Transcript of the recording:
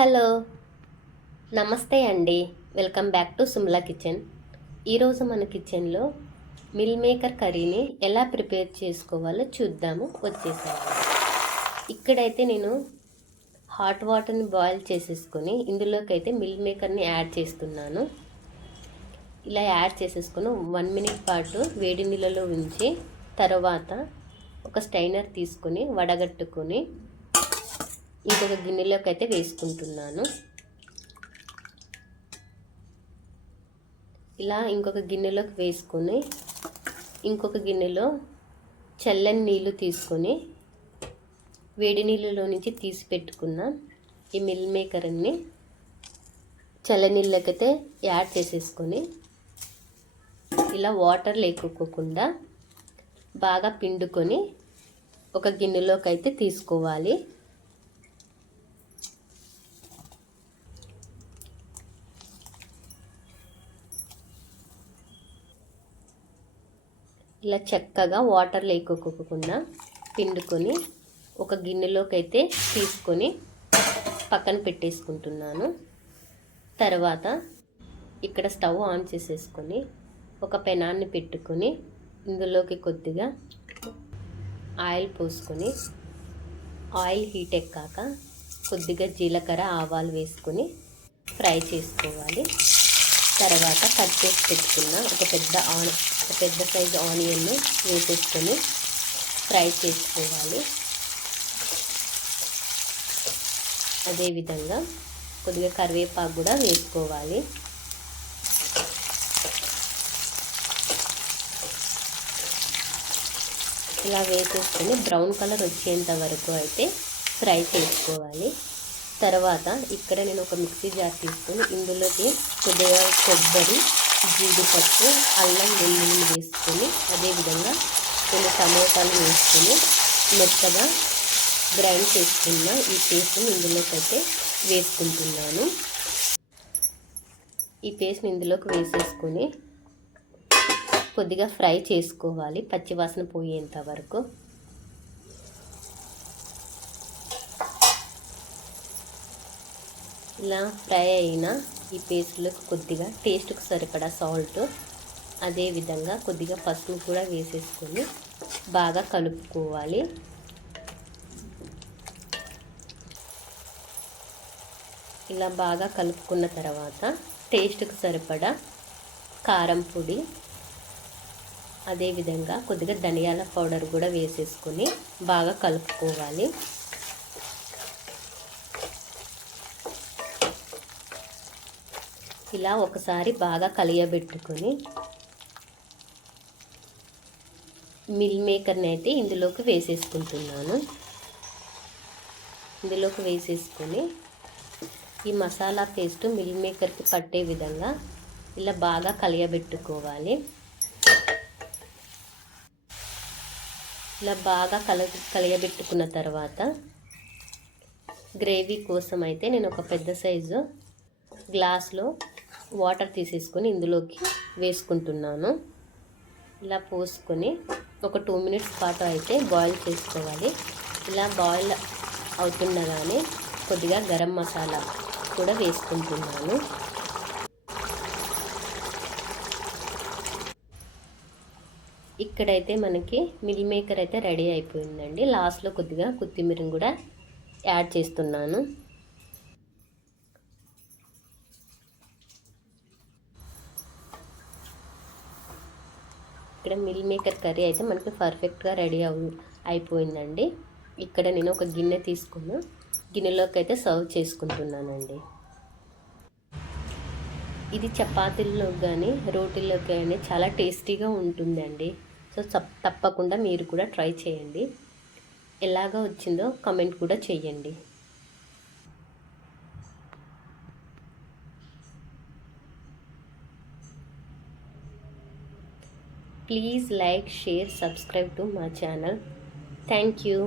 Hello, నమస్తే అండి. Welcome back to Sumala kitchen. ఈరోజు మన కిచెన్లో మిల్ మేకర్ కర్రీని ఎలా ప్రిపేర్ చేసుకోవాలో చూద్దాము. వచ్చేసాము. ఇక్కడైతే నేను హాట్ వాటర్ని బాయిల్ చేసేసుకొని ఇందులోకి అయితే మిల్ మేకర్ని యాడ్ చేస్తున్నాను. ఇలా యాడ్ చేసేసుకొని 1 మినిట్ పాటు వేడి నీళ్ళలో ఉంచి తర్వాత ఒక స్టైనర్ తీసుకొని వడగట్టుకొని ఇంకొక గిన్నెలోకి అయితే వేసుకుంటున్నాను. ఇలా ఇంకొక గిన్నెలోకి వేసుకొని ఇంకొక గిన్నెలో చల్లని నీళ్ళు తీసుకొని వేడి నీళ్ళలో నుంచి తీసి పెట్టుకున్న ఈ మిల్ మేకర్ని చల్లనీళ్ళకైతే యాడ్ చేసేసుకొని ఇలా వాటర్ లేకోకుండా బాగా పిండుకొని ఒక గిన్నెలోకి అయితే తీసుకోవాలి. ఇలా చక్కగా వాటర్ లేకోకుండా పిండుకొని ఒక గిన్నెలోకి అయితే తీసుకొని పక్కన పెట్టేసుకుంటున్నాను. తర్వాత ఇక్కడ స్టవ్ ఆన్ చేసేసుకొని ఒక పెనాన్ని పెట్టుకొని ఇందులోకి కొద్దిగా ఆయిల్ పోసుకొని ఆయిల్ హీట్ ఎక్కాక కొద్దిగా జీలకర్ర ఆవాలు వేసుకొని ఫ్రై చేసుకోవాలి. తర్వాత కట్ చేసి పెట్టుకున్న ఒక పెద్ద సైజు ఆనియన్ను వేసేసుకొని ఫ్రై చేసుకోవాలి. అదేవిధంగా కొద్దిగా కరివేపాకు కూడా వేసుకోవాలి. ఇలా వేసేసుకొని బ్రౌన్ కలర్ వచ్చేంత వరకు అయితే ఫ్రై చేసుకోవాలి. తర్వాత ఇక్కడ నేను ఒక మిక్సీ జార్ తీసుకొని ఇందులోకి కొద్దిగా కొబ్బరి, జీడిపప్పు, అల్లం వెల్లుల్లి వేసుకొని అదేవిధంగా కొన్ని టమోటాలు వేసుకొని మెత్తగా గ్రైండ్ చేసుకున్న ఈ పేస్ట్ని ఇందులోకి అయితే వేసుకుంటున్నాను. ఈ పేస్ట్ని ఇందులోకి వేసేసుకొని కొద్దిగా ఫ్రై చేసుకోవాలి పచ్చివాసన పోయేంత వరకు. ఇలా ఫ్రై అయిన ఈ పేస్ట్లోకి కొద్దిగా టేస్ట్కి సరిపడా సాల్ట్, అదేవిధంగా కొద్దిగా పసుపు కూడా వేసేసుకొని బాగా కలుపుకోవాలి. ఇలా బాగా కలుపుకున్న తర్వాత టేస్ట్కి సరిపడా కారం పొడి, అదేవిధంగా కొద్దిగా ధనియాల పౌడర్ కూడా వేసేసుకొని బాగా కలుపుకోవాలి. ఇలా ఒకసారి బాగా కలియబెట్టుకొని మిల్ మేకర్ని అయితే ఇందులోకి వేసేసుకుంటున్నాను. ఇందులోకి వేసేసుకొని ఈ మసాలా పేస్ట్ మిల్ మేకర్కి పట్టే విధంగా ఇలా బాగా కలియబెట్టుకోవాలి. ఇలా బాగా కలియబెట్టుకున్న తర్వాత గ్రేవీ కోసం అయితే నేను ఒక పెద్ద సైజు గ్లాస్లో వాటర్ తీసేసుకొని ఇందులోకి వేసుకుంటున్నాను. ఇలా పోసుకొని ఒక 2 మినిట్స్ పాటు అయితే బాయిల్ చేసుకోవాలి. ఇలా బాయిల్ అవుతుండగానే కొద్దిగా గరం మసాలా కూడా వేసుకుంటున్నాను. ఇక్కడైతే మనకి మిల్ మేకర్ అయితే రెడీ అయిపోయిందండి. లాస్ట్లో కొద్దిగా కొత్తిమీరని కూడా యాడ్ చేస్తున్నాను. ఇక్కడ మిల్ మేకర్ కర్రీ అయితే మనకి పర్ఫెక్ట్గా రెడీ అయిపోయిందండి. ఇక్కడ నేను ఒక గిన్నె తీసుకుని గిన్నెలోకి అయితే సర్వ్ చేసుకుంటున్నానండి. ఇది చపాతీల్లో కానీ రోటీల్లో కానీ చాలా టేస్టీగా ఉంటుందండి. సో తప్పకుండా మీరు కూడా ట్రై చేయండి. ఎలాగా వచ్చిందో కామెంట్ కూడా చేయండి. Please like, share, subscribe to my channel. Thank you.